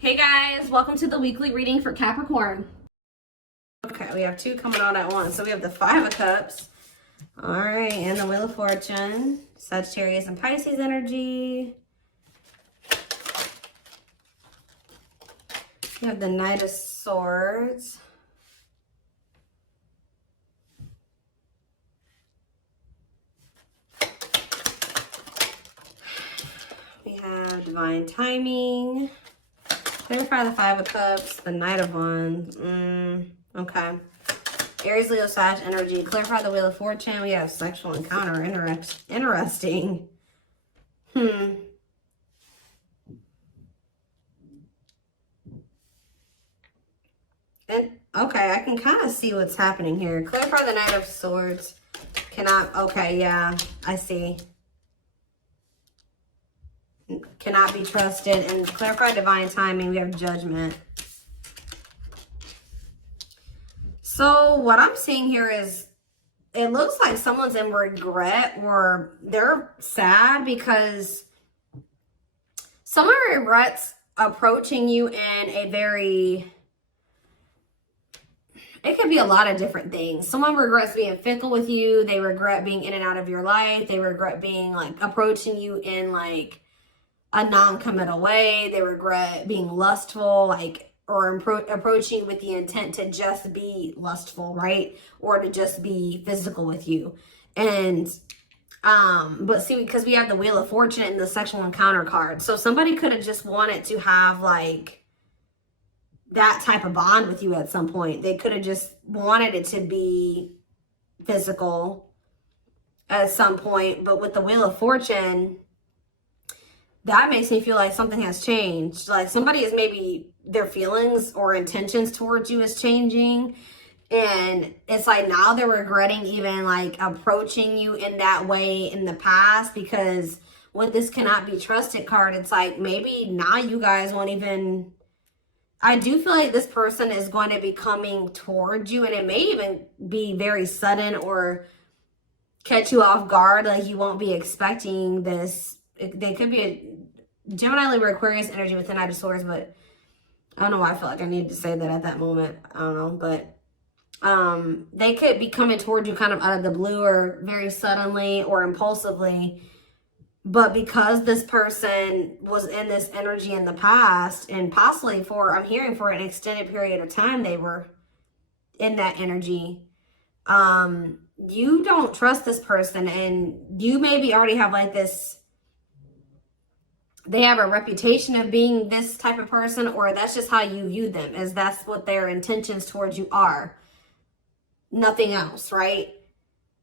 Hey guys, welcome to the weekly reading for Capricorn. Okay, we have two coming on at once. So we have the Five of Cups. All right, and the Wheel of Fortune. Sagittarius and Pisces energy. We have the Knight of Swords. We have Divine Timing. Clarify the Five of Cups, the Knight of Wands. Okay. Aries, Leo, Sag energy. Clarify the Wheel of Fortune. We have sexual encounter. Interesting. And, okay, I can kind of see what's happening here. Clarify the Knight of Swords. Cannot, okay, yeah, I see. Cannot be trusted. And clarify Divine Timing. We have Judgment. So what I'm seeing here is it looks like someone's in regret or they're sad because someone regrets approaching you in a very, it could be a lot of different things. Someone regrets being fickle with you. They regret being in and out of your life. They regret being like approaching you in like a non-committal way. They regret being lustful, like, or approaching with the intent to just be lustful, right? Or to just be physical with you. And, but see, because we have the Wheel of Fortune and the sexual encounter card. So somebody could have just wanted to have like that type of bond with you at some point. They could have just wanted it to be physical at some point. But with the Wheel of Fortune, that makes me feel like something has changed. Like somebody is maybe their feelings or intentions towards you is changing. And it's like now they're regretting even like approaching you in that way in the past, because with this cannot be trusted card, it's like maybe now you guys won't even, I do feel like this person is going to be coming towards you, and it may even be very sudden or catch you off guard. Like you won't be expecting this. They could be a Gemini, Libra, Aquarius energy with the Knight of Swords, but I don't know why I feel like I needed to say that at that moment. I don't know, but they could be coming toward you kind of out of the blue or very suddenly or impulsively. But because this person was in this energy in the past, and possibly for, I'm hearing for an extended period of time, they were in that energy. You don't trust this person, and you maybe already have like this, they have a reputation of being this type of person, or that's just how you view them, as that's what their intentions towards you are. Nothing else, right?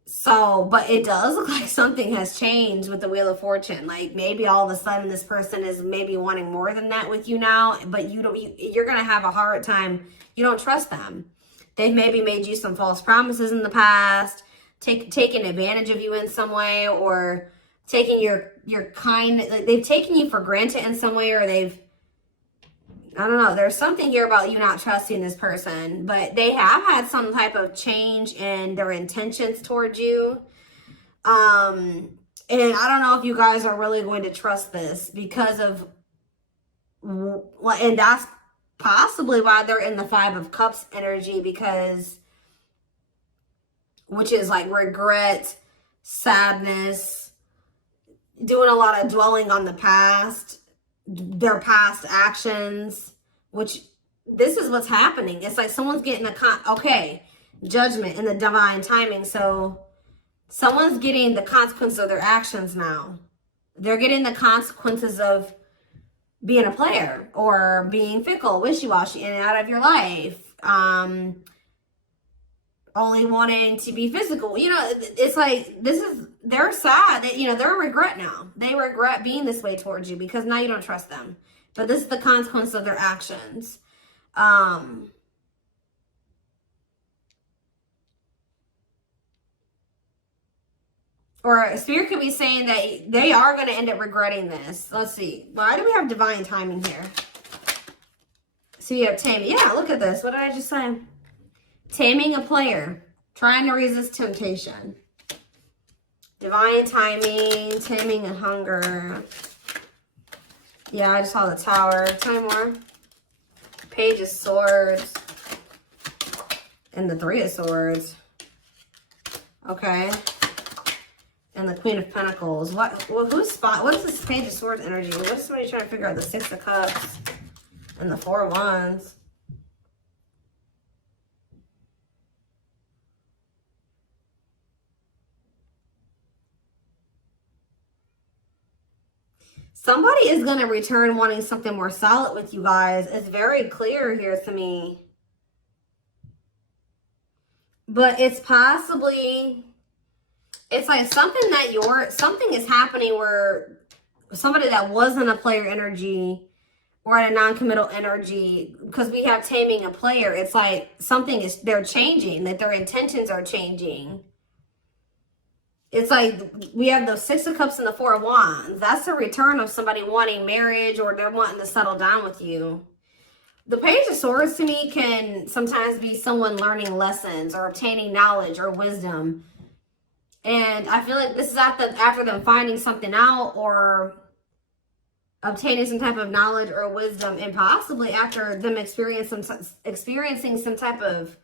So, but it does look like something has changed with the Wheel of Fortune. Like maybe all of a sudden this person is maybe wanting more than that with you now, but you're going to have a hard time. You don't trust them. They've maybe made you some false promises in the past, taken advantage of you in some way, or taking your kind, like they've taken you for granted in some way, or they've, I don't know, there's something here about you not trusting this person, but they have had some type of change in their intentions towards you. And I don't know if you guys are really going to trust this because of, and that's possibly why they're in the Five of Cups energy, because, which is like regret, sadness, doing a lot of dwelling on the past, their past actions, which this is what's happening. It's like someone's getting judgment in the Divine Timing. So someone's getting the consequences of their actions now. They're getting the consequences of being a player or being fickle, wishy-washy, in and out of your life. Only wanting to be physical. You know, it's like, they're sad that, you know, they're a regret now. They regret being this way towards you because now you don't trust them. But this is the consequence of their actions. Or Spirit could be saying that they are going to end up regretting this. Let's see. Why do we have Divine Timing here? So you have taming. Yeah, look at this. What did I just say? Taming a player. Trying to resist temptation. Divine Timing. Taming a hunger. Yeah, I just saw the Tower. Tell me more. Page of Swords, and the Three of Swords. Okay. And the Queen of Pentacles. What is this Page of Swords energy? What's somebody trying to figure out? The Six of Cups and the Four of Wands. Somebody is going to return wanting something more solid with you guys. It's very clear here to me. But it's possibly, it's like something is happening where somebody that wasn't a player energy or at a non-committal energy, because we have taming a player, it's like they're changing, that their intentions are changing. It's like we have the Six of Cups and the Four of Wands. That's the return of somebody wanting marriage, or they're wanting to settle down with you. The Page of Swords to me can sometimes be someone learning lessons or obtaining knowledge or wisdom. And I feel like this is after them finding something out or obtaining some type of knowledge or wisdom, and possibly after them experiencing some type of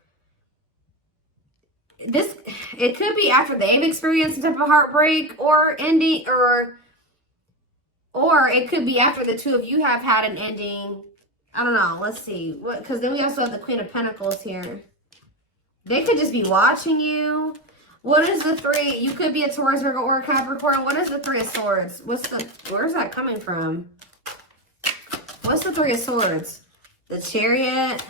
it could be after they've experienced some type of heartbreak or ending, or it could be after the two of you have had an ending. I don't know. Let's see. Because then we also have the Queen of Pentacles here. They could just be watching you. What is the three? You could be a Taurus, Virgo, or a Capricorn. What is the Three of Swords? Where's that coming from? What's the Three of Swords? The Chariot.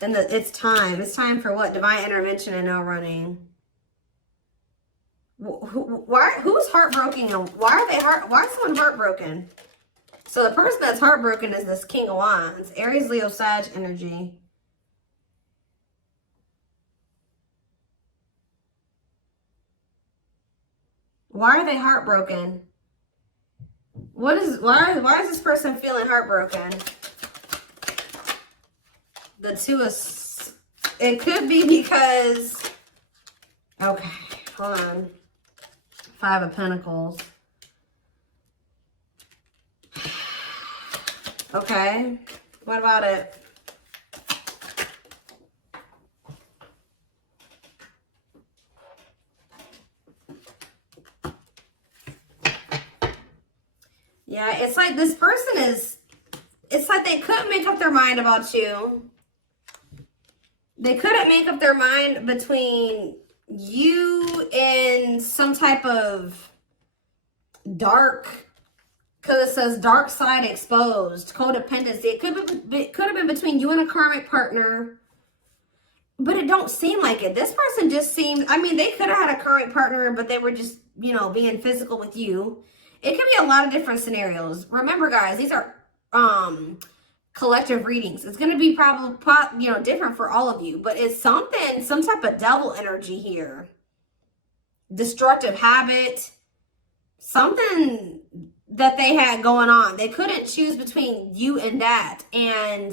Then it's time. It's time for what? Divine intervention and no running. Who's heartbroken? Why is someone heartbroken? So the person that's heartbroken is this King of Wands. Aries, Leo, Sag energy. Why are they heartbroken? Why is this person feeling heartbroken? The Two of... It could be because... Okay, hold on. Five of Pentacles. Okay, what about it? Yeah, it's like this person is... It's like they couldn't make up their mind about you. They couldn't make up their mind between you and some type of dark, because it says dark side exposed, codependency. It could have been between you and a karmic partner, but it don't seem like it. This person just seems, I mean, they could have had a karmic partner, but they were just, you know, being physical with you. It could be a lot of different scenarios. Remember, guys, these are collective readings. It's going to be probably, you know, different for all of you, but it's some type of devil energy here. Destructive habit, something that they had going on. They couldn't choose between you and that. And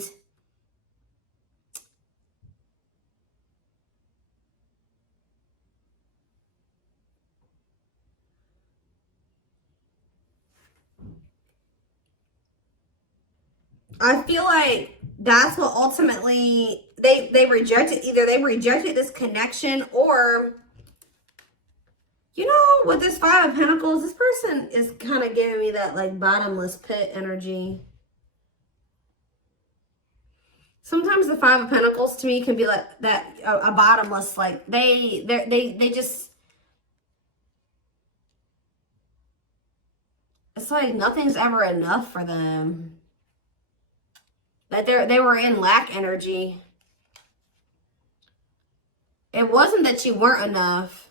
I feel like that's what ultimately they rejected. Either they rejected this connection, or, you know, with this Five of Pentacles, this person is kind of giving me that like bottomless pit energy. Sometimes the Five of Pentacles to me can be like that, a bottomless, like they just, it's like nothing's ever enough for them. That they were in lack energy. It wasn't that you weren't enough.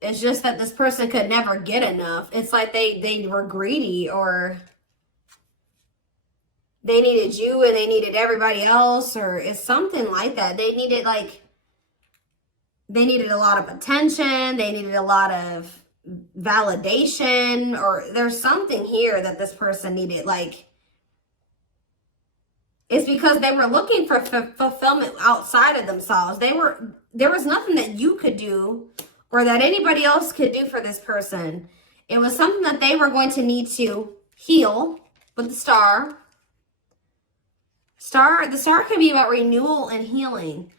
It's just that this person could never get enough. It's like they were greedy, or they needed you and they needed everybody else, or it's something like that. They needed a lot of attention. They needed a lot of validation, or there's something here that this person needed, like, it's because they were looking for fulfillment outside of themselves. There was nothing that you could do or that anybody else could do for this person. It was something that they were going to need to heal with the Star. The star can be about renewal and healing.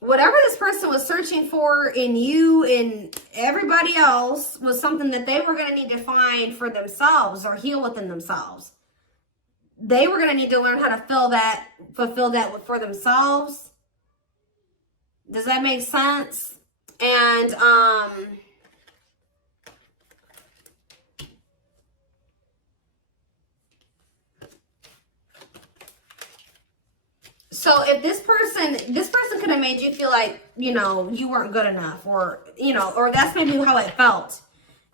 Whatever this person was searching for in you and everybody else was something that they were going to need to find for themselves or heal within themselves. They were going to need to learn how to fulfill that for themselves. Does that make sense? And, so if this person could have made you feel like, you know, you weren't good enough, or, you know, or that's maybe how it felt,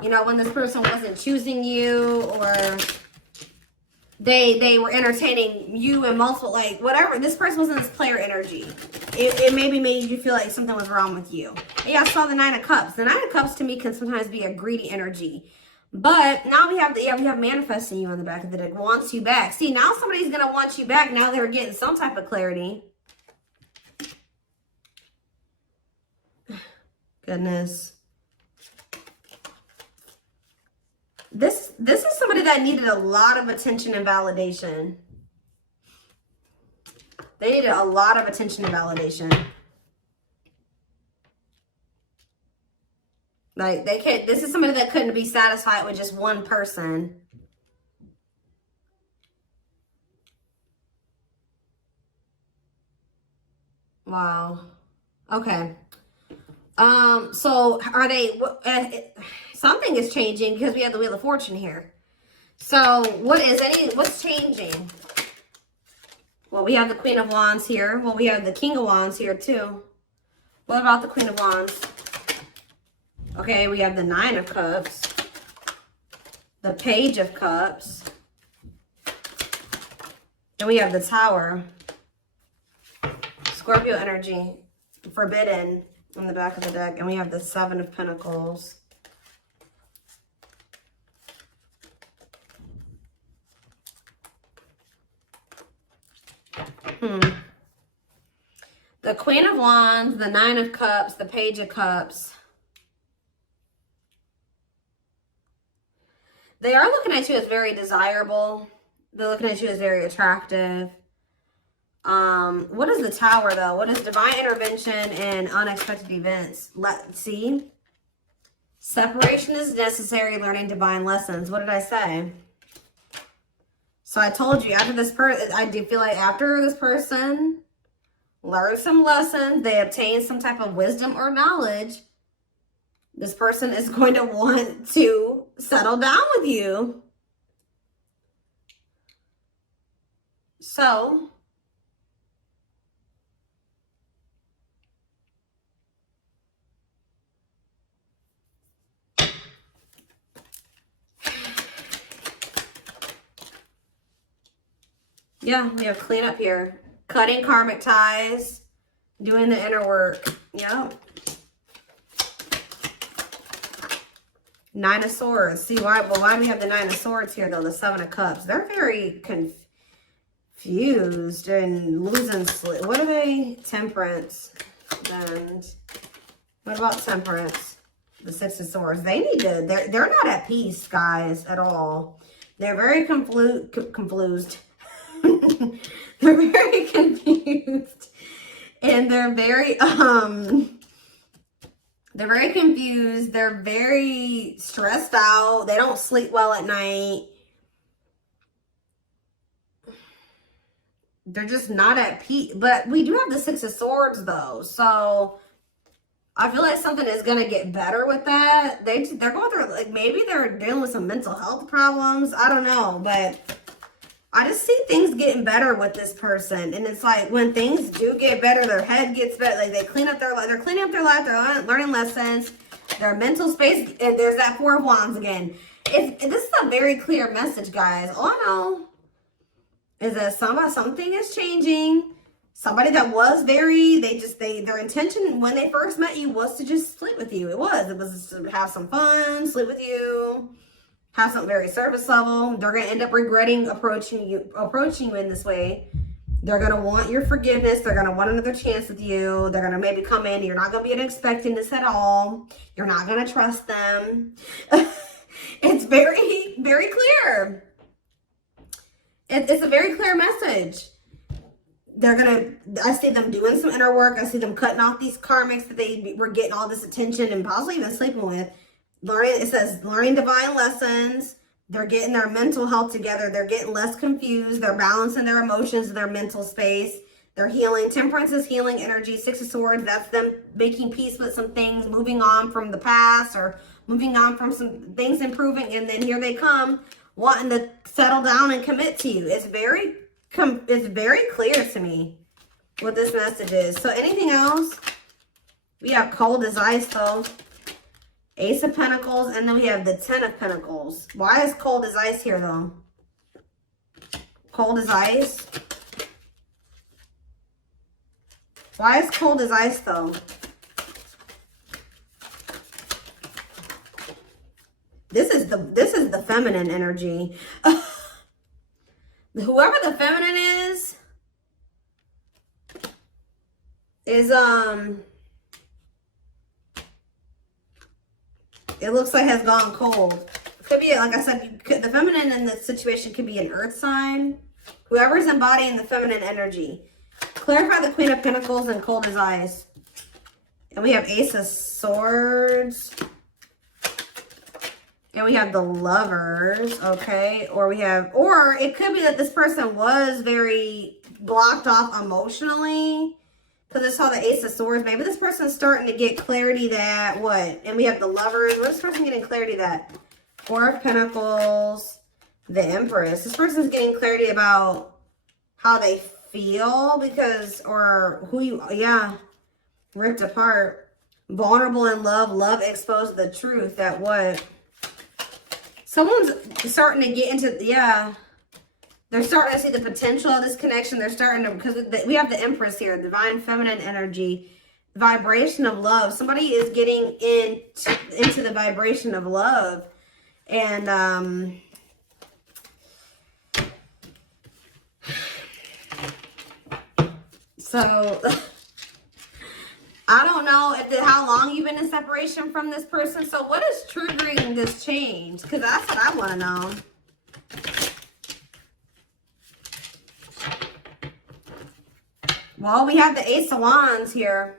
you know, when this person wasn't choosing you, or they were entertaining you and multiple, like, whatever. This person was in this player energy. It maybe made you feel like something was wrong with you. Yeah, I saw the Nine of Cups. The Nine of Cups to me can sometimes be a greedy energy. But now we have manifesting you on the back of the deck, wants you back. See, now somebody's going to want you back. Now they're getting some type of clarity. Goodness. This is somebody that needed a lot of attention and validation. They needed a lot of attention and validation. Like, this is somebody that couldn't be satisfied with just one person. Wow. Okay. So are they, something is changing because we have the Wheel of Fortune here. So what's changing? Well, we have the Queen of Wands here. Well, we have the King of Wands here too. What about the Queen of Wands? Okay, we have the Nine of Cups, the Page of Cups, and we have the Tower. Scorpio energy, forbidden on the back of the deck, and we have the Seven of Pentacles. The Queen of Wands, the Nine of Cups, the Page of Cups. They are looking at you as very desirable. They're looking at you as very attractive. What is the Tower, though? What is divine intervention and unexpected events? Let's see. Separation is necessary, learning divine lessons. What did I say? So I told you, after this person, I do feel like after this person learns some lessons, they obtain some type of wisdom or knowledge, this person is going to want to settle down with you. So, yeah, we have cleanup here. Cutting karmic ties, doing the inner work. Yep. Nine of Swords. See, why do we have the Nine of Swords here, though? The Seven of Cups. They're very confused and losing sleep. What are they? Temperance. And what about Temperance? The Six of Swords. They need to, they're not at peace, guys, at all. They're very confused. They're very confused. And they're very confused. They're very stressed out. They don't sleep well at night. They're just not at peace. But we do have the Six of Swords, though. So I feel like something is going to get better with that. They're going through, like, maybe they're dealing with some mental health problems. I don't know. But I just see things getting better with this person. And it's like when things do get better, their head gets better. Like they clean up their life. They're cleaning up their life. They're learning lessons. Their mental space. And there's that Four of Wands again. This is a very clear message, guys. All I know is that something is changing. Somebody that was their intention when they first met you was to just sleep with you. It was to have some fun, sleep with you. Have something very surface level. They're going to end up regretting approaching you in this way. They're going to want your forgiveness. They're going to want another chance with you. They're going to maybe come in. You're not going to be expecting this at all. You're not going to trust them. It's very, very clear. It's a very clear message. I see them doing some inner work. I see them cutting off these karmics that they were getting all this attention and possibly even sleeping with. It says learning divine lessons. They're getting their mental health together. They're getting less confused. They're balancing their emotions in their mental space. They're healing. Temperance is healing energy. Six of Swords, that's them making peace with some things, moving on from the past or moving on from some things, improving. And then here they come, wanting to settle down and commit to you. It's very clear to me what this message is. So anything else? We have cold as ice though. Ace of Pentacles, and then we have the Ten of Pentacles. Why is cold as ice here though? Cold as ice. Why is cold as ice though? This is the feminine energy. Whoever the feminine is it looks like has gone cold. Could be, like I said, the feminine in this situation could be an earth sign. Whoever's embodying the feminine energy. Clarify the Queen of Pentacles and cold as ice. And we have Ace of Swords. And we have the Lovers, okay? Or it could be that this person was very blocked off emotionally. Because I saw the Ace of Swords. Maybe this person's starting to get clarity that, what? And we have the Lovers. What is this person getting clarity that? Four of Pentacles, the Empress. This person's getting clarity about how they feel because, or who you, yeah, ripped apart. Vulnerable in love, love exposed the truth that what? Someone's starting to get into, yeah. They're starting to see the potential of this connection. They're starting to, because we have the Empress here, divine feminine energy, vibration of love. Somebody is getting into the vibration of love. And, so, I don't know how long you've been in separation from this person. So what is triggering this change? Because that's what I want to know. Well, we have the Ace of Wands here.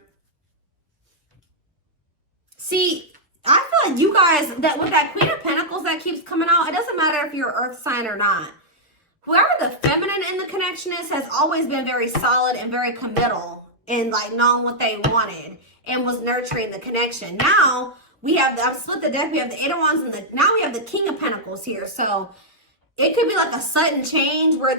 See, I feel like you guys, that with that Queen of Pentacles that keeps coming out, it doesn't matter if you're an earth sign or not. Whoever the feminine in the connection is has always been very solid and very committal and like knowing what they wanted and was nurturing the connection. Now we have I've split the deck. We have the Eight of Wands and now we have the King of Pentacles here. So it could be like a sudden change where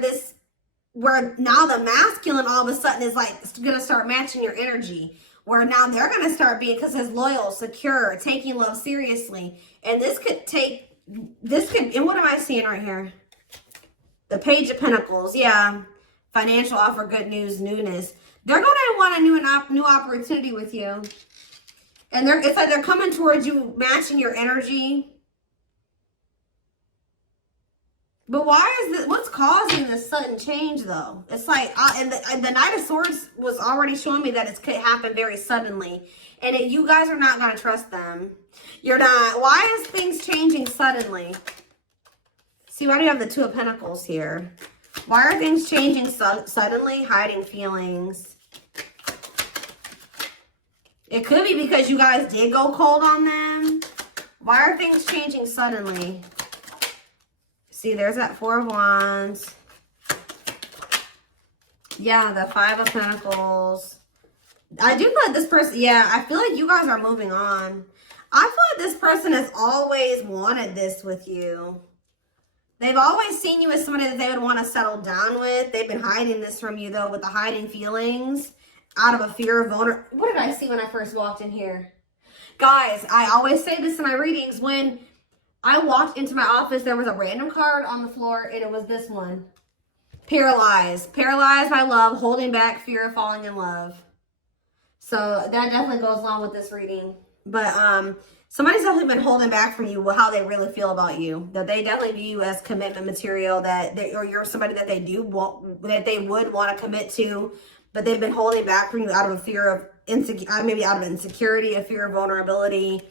now the masculine all of a sudden is like gonna start matching your energy. Where now they're gonna start being, because it's loyal, secure, taking love seriously. And and what am I seeing right here? The Page of Pentacles, yeah. Financial offer, good news, newness. They're going to want a new opportunity with you. And it's like they're coming towards you, matching your energy. But what's causing this sudden change, though? It's like, and the Knight of Swords was already showing me that it could happen very suddenly. And you guys are not going to trust them. You're not. Why is things changing suddenly? See, why do you have the Two of Pentacles here? Why are things changing suddenly? Hiding feelings. It could be because you guys did go cold on them. Why are things changing suddenly? See, there's that Four of Wands. Yeah, the Five of Pentacles. I do feel like this person, yeah, I feel like you guys are moving on. I feel like this person has always wanted this with you. They've always seen you as somebody that they would want to settle down with. They've been hiding this from you, though, with the hiding feelings out of a fear of vulnerability. What did I see when I first walked in here? Guys, I always say this in my readings. When I walked into my office, there was a random card on the floor, and it was this one. Paralyzed. Paralyzed by love, holding back fear of falling in love. So that definitely goes along with this reading. But somebody's definitely been holding back from you how they really feel about you. That they definitely view you as commitment material, or you're somebody that they would want to commit to, but they've been holding back from you out of a fear of maybe out of insecurity, a fear of vulnerability.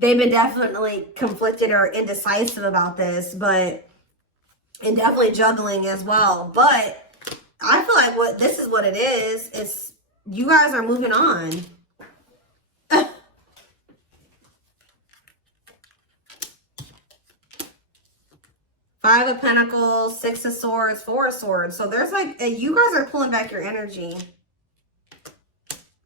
They've been definitely conflicted or indecisive about this, and definitely juggling as well. But I feel like this is what it is. It's you guys are moving on. Five of Pentacles, Six of Swords, Four of Swords. So there's like, you guys are pulling back your energy.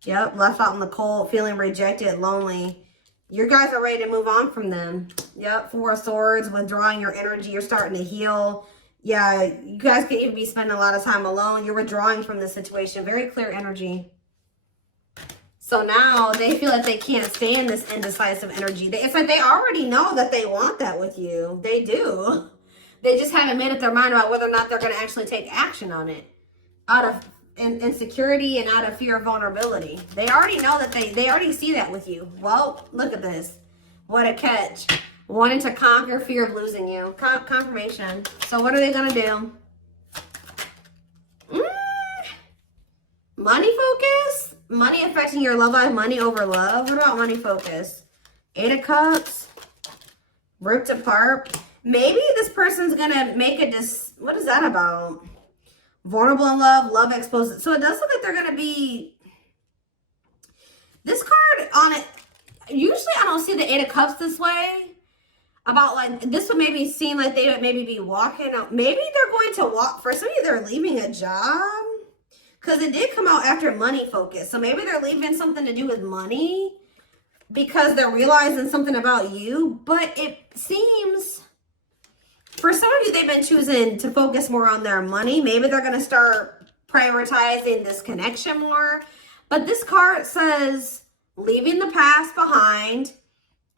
Yep, left out in the cold, feeling rejected, lonely. You guys are ready to move on from them. Yep, Four of Swords, withdrawing your energy. You're starting to heal. Yeah, you guys could even be spending a lot of time alone. You're withdrawing from this situation. Very clear energy. So now they feel like they can't stay in this indecisive energy. It's like they already know that they want that with you. They do. They just haven't made up their mind about whether or not they're going to actually take action on it. Out of insecurity and out of fear of vulnerability. They already know that they already see that with you. Well, look at this. What a catch. Wanting to conquer fear of losing you. Confirmation. So what are they going to do? Money focus? Money affecting your love life. Money over love. What about money focus? Eight of Cups. Ripped apart. Maybe this person's going to make what is that about? Vulnerable in love, love exposed. So it does look like they're going to be, this card on it, usually I don't see the Eight of Cups this way. About like, this would maybe seem like they would maybe be walking out. Maybe they're going to walk, for some of you, they're leaving a job. Because it did come out after money focus. So maybe they're leaving something to do with money. Because they're realizing something about you. But it seems, for some of you, they've been choosing to focus more on their money. Maybe they're going to start prioritizing this connection more. But this card says leaving the past behind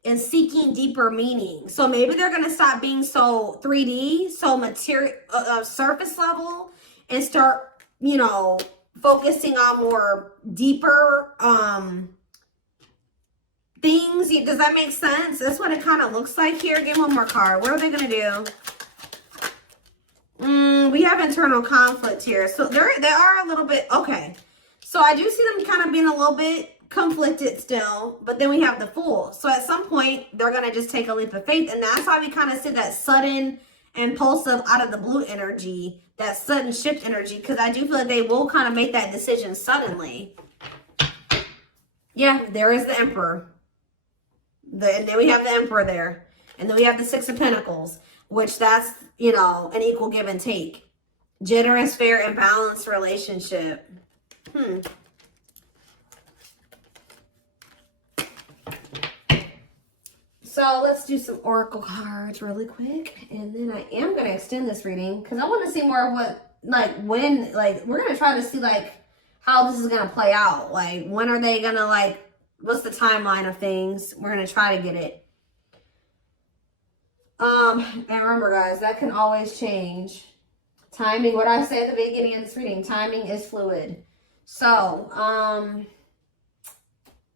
and seeking deeper meaning. So maybe they're going to stop being so 3D, so material, surface level, and start, you know, focusing on more deeper things. Does that make sense? That's what it kind of looks like here. Give one more card. What are they going to do? We have internal conflict here. So they are a little bit, okay. So I do see them kind of being a little bit conflicted still, but then we have the Fool. So at some point, they're going to just take a leap of faith. And that's why we kind of see that sudden, impulsive, out of the blue energy, that sudden shift energy, because I do feel like they will kind of make that decision suddenly. Yeah, there is the Emperor. And then we have the Emperor there. And then we have the Six of Pentacles, which that's, you know, an equal give and take. Generous, fair, and balanced relationship. So let's do some oracle cards really quick. And then I am going to extend this reading because I want to see more of what, like, when, like, we're going to try to see, like, how this is going to play out. Like, when are they going to, like, what's the timeline of things? We're going to try to get it. And remember, guys, that can always change. Timing, what I say at the beginning of this reading, timing is fluid. So,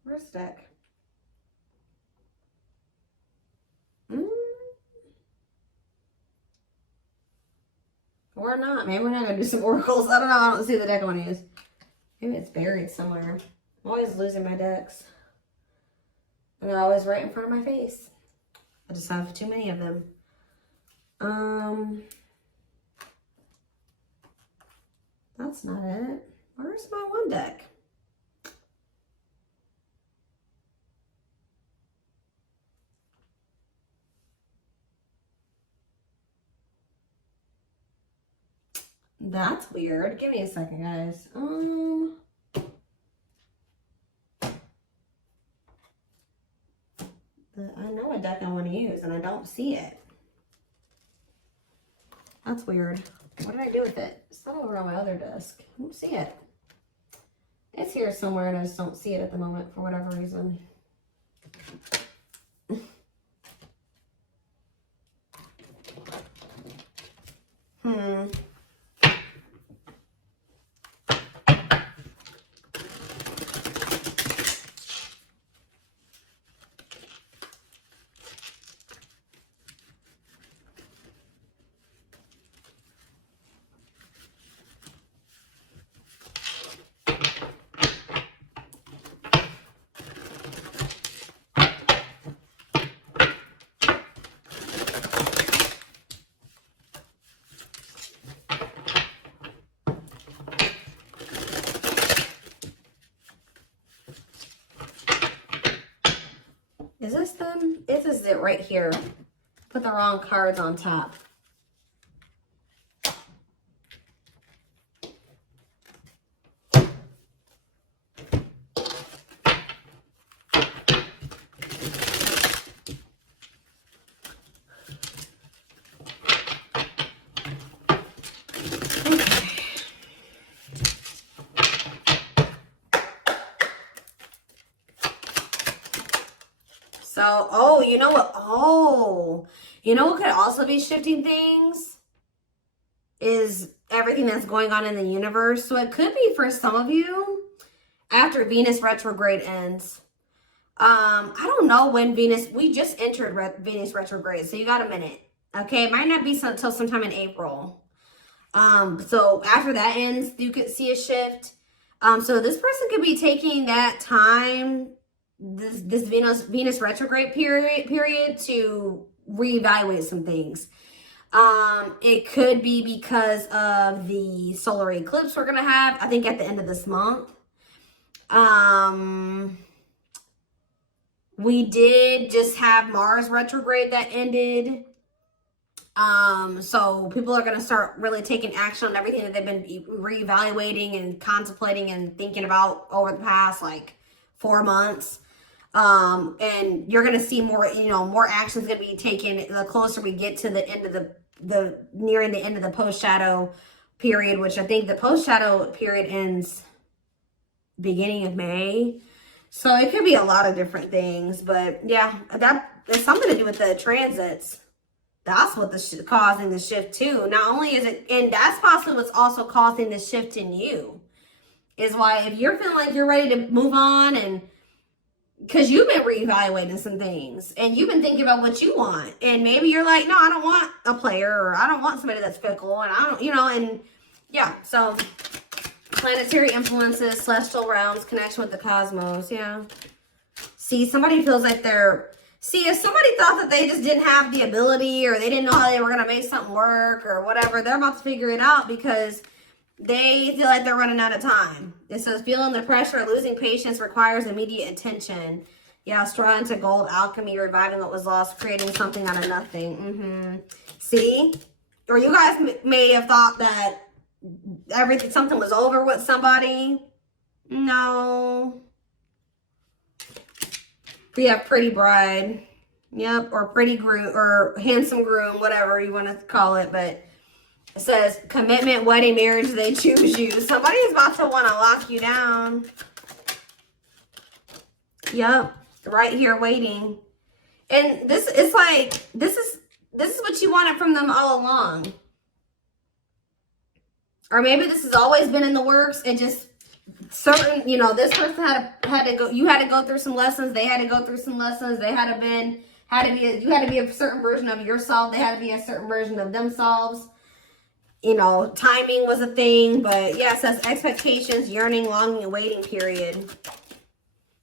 where's the deck? Or not. Maybe we're not going to do some oracles. I don't know. I don't see the deck I want to use. Maybe it's buried somewhere. I'm always losing my decks. And they're always right in front of my face. I just have too many of them. That's not it. Where's my one deck? That's weird. Give me a second, guys. I know a deck I want to use, and I don't see it. That's weird. What did I do with it? It's not over on my other desk. I don't see it. It's here somewhere, and I just don't see it at the moment for whatever reason. Is this them? This is it right here. Put the wrong cards on top. So, oh, you know what? Oh, you know what could also be shifting things is everything that's going on in the universe. So it could be for some of you after Venus retrograde ends. I don't know when Venus, we just entered Venus retrograde, so you got a minute. Okay, it might not be until sometime in April. So after that ends, you could see a shift. So this person could be taking that time, this Venus retrograde period to reevaluate some things. It could be because of the solar eclipse we're gonna have, I think at the end of this month. We did just have Mars retrograde that ended. So people are gonna start really taking action on everything that they've been reevaluating and contemplating and thinking about over the past like 4 months. And you're going to see more, you know, more actions going to be taken the closer we get to the end of the nearing the end of the post shadow period, which I think the post shadow period ends beginning of May. So it could be a lot of different things, but yeah, that has something to do with the transits. That's what causing the shift too. Not only is it, and that's possibly what's also causing the shift in you, is why if you're feeling like you're ready to move on, and because you've been reevaluating some things and you've been thinking about what you want, and maybe you're like, no, I don't want a player, or I don't want somebody that's fickle, and I don't, you know, and yeah, so planetary influences, celestial realms, connection with the cosmos. Yeah. See, somebody feels like they're, see, if somebody thought that they just didn't have the ability, or they didn't know how they were going to make something work or whatever, they're about to figure it out because they feel like they're running out of time. It says feeling the pressure, losing patience requires immediate attention. Yeah, straw into gold, alchemy, reviving what was lost, creating something out of nothing. See? Or you guys may have thought that something was over with somebody. No. We have pretty bride. Yep, or pretty groom, or handsome groom, whatever you want to call it, but it says commitment, wedding, marriage, they choose you. Somebody is about to want to lock you down. Yep, right here waiting. And this is like, this is what you wanted from them all along. Or maybe this has always been in the works, and just certain, you know, this person had to go, you had to go through some lessons, they had to go through some lessons, you had to be a certain version of yourself, they had to be a certain version of themselves. You know, timing was a thing, but yeah, it says expectations, yearning, longing, and waiting period.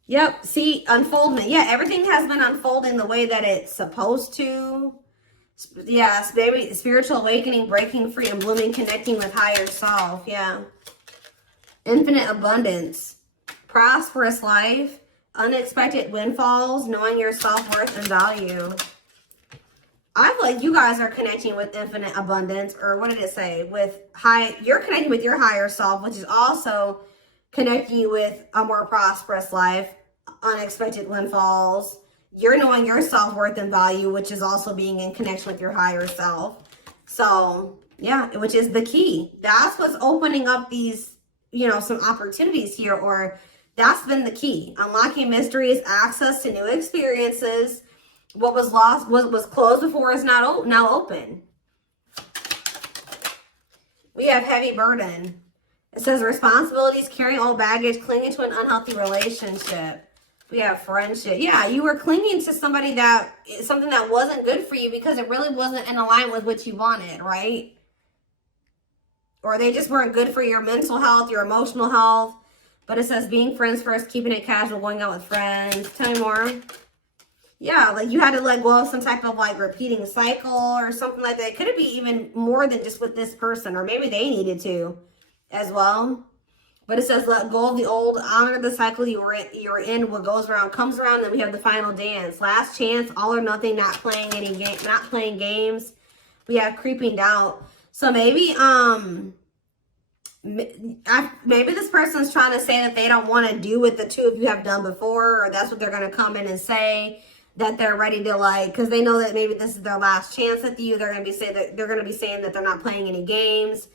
Yep, see, unfoldment. Yeah, everything has been unfolding the way that it's supposed to. Yeah, maybe spiritual awakening, breaking free and blooming, connecting with higher self. Yeah. Infinite abundance, prosperous life, unexpected windfalls, knowing your self-worth and value. I feel like you guys are connecting with infinite abundance, or what did it say? You're connecting with your higher self, which is also connecting you with a more prosperous life, unexpected windfalls. You're knowing your self-worth and value, which is also being in connection with your higher self. So, yeah, which is the key. That's what's opening up these, you know, some opportunities here, or that's been the key. Unlocking mysteries, access to new experiences. What was lost, was closed before, is now open. We have heavy burden. It says responsibilities, carrying old baggage, clinging to an unhealthy relationship. We have friendship. Yeah, you were clinging to something that wasn't good for you because it really wasn't in alignment with what you wanted, right? Or they just weren't good for your mental health, your emotional health. But it says being friends first, keeping it casual, going out with friends. Tell me more. Yeah, like you had to let go of some type of like repeating cycle or something like that. Could it be even more than just with this person? Or maybe they needed to as well. But it says, let go of the old, honor the cycle you're in. What goes around comes around. Then we have the final dance. Last chance, all or nothing, not playing games. We have creeping doubt. So maybe maybe this person's trying to say that they don't want to do what the two of you have done before, or that's what they're going to come in and say, that they're ready to, like, because they know that maybe this is their last chance with you. They're going to be saying that they're not playing any games.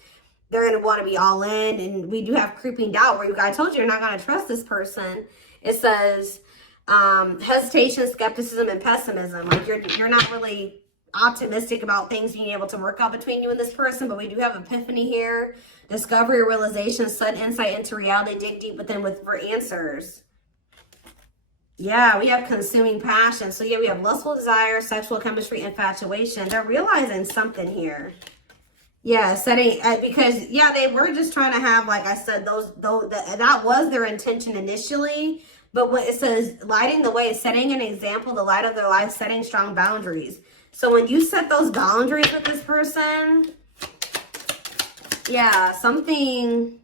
They're going to want to be all in. And we do have creeping doubt, where I told you you're not going to trust this person. It says hesitation, skepticism, and pessimism. Like you're not really optimistic about things being able to work out between you and this person. But we do have epiphany here. Discovery, realization, sudden insight into reality. Dig deep within for answers. Yeah, we have consuming passion. So yeah, we have lustful desire, sexual chemistry, infatuation. They're realizing something here. Yeah, because yeah, they were just trying to have, like I said, that was their intention initially. But what it says, lighting the way, setting an example, the light of their life, setting strong boundaries. So when you set those boundaries with this person, yeah, something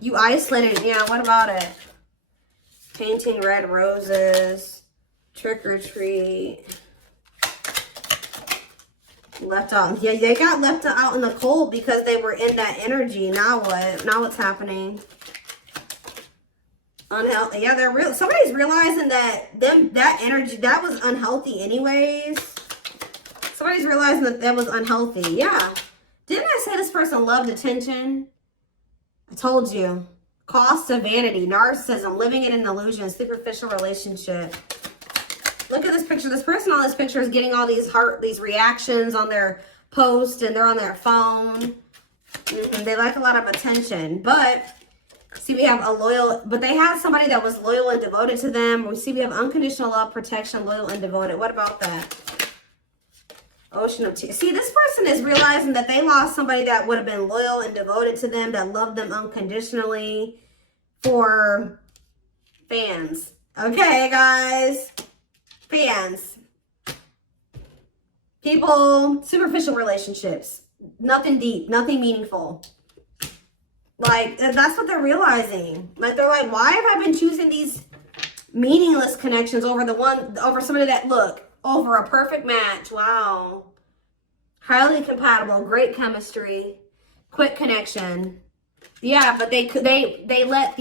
you isolated. Yeah, what about it? Painting red roses, trick or treat. Left out. Yeah, they got left out in the cold because they were in that energy. Now what? Now what's happening? Unhealthy. Yeah, somebody's realizing that that energy, that was unhealthy anyways. Somebody's realizing that was unhealthy. Yeah. Didn't I say this person loved attention? I told you. Cost of vanity, narcissism, living in an illusion, superficial relationship. Look at this picture. This person on this picture is getting all these reactions on their post, and they're on their phone. They like a lot of attention. But see, we have but they had somebody that was loyal and devoted to them. We see we have unconditional love, protection, loyal and devoted. What about that? Ocean of tears. See, this person is realizing that they lost somebody that would have been loyal and devoted to them, that loved them unconditionally, for fans. Okay, guys? Fans. People, superficial relationships. Nothing deep, nothing meaningful. Like, that's what they're realizing. Like, they're like, why have I been choosing these meaningless connections over somebody that, over a perfect match? Wow. Highly compatible, great chemistry, quick connection. Yeah, but they let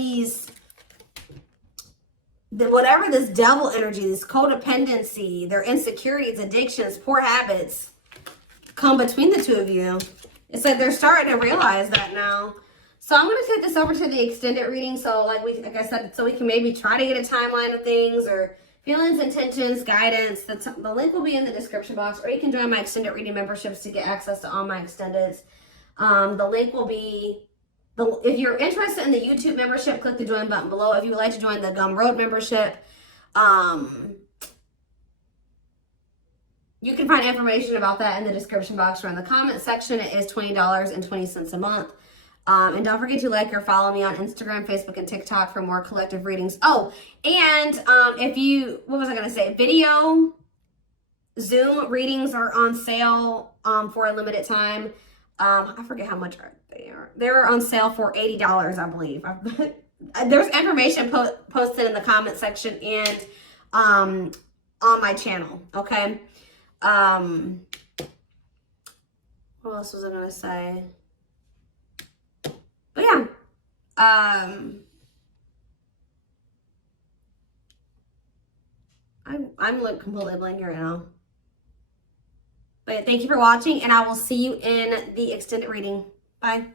whatever this devil energy, this codependency, their insecurities, addictions, poor habits come between the two of you. It's like they're starting to realize that now. So I'm going to take this over to the extended reading. So like I said, so we can maybe try to get a timeline of things, or feelings, intentions, guidance. The link will be in the description box, or you can join my extended reading memberships to get access to all my extendeds. The link will be, if you're interested in the YouTube membership, click the join button below. If you would like to join the Gumroad membership, you can find information about that in the description box or in the comment section. It is $20.20 a month. And don't forget to like or follow me on Instagram, Facebook, and TikTok for more collective readings. Oh, and what was I going to say? Video Zoom readings are on sale for a limited time. I forget how much they are. They're on sale for $80, I believe. There's information posted in the comment section and on my channel, okay? What else was I going to say? But yeah, I'm like completely blank right now. But thank you for watching, and I will see you in the extended reading. Bye.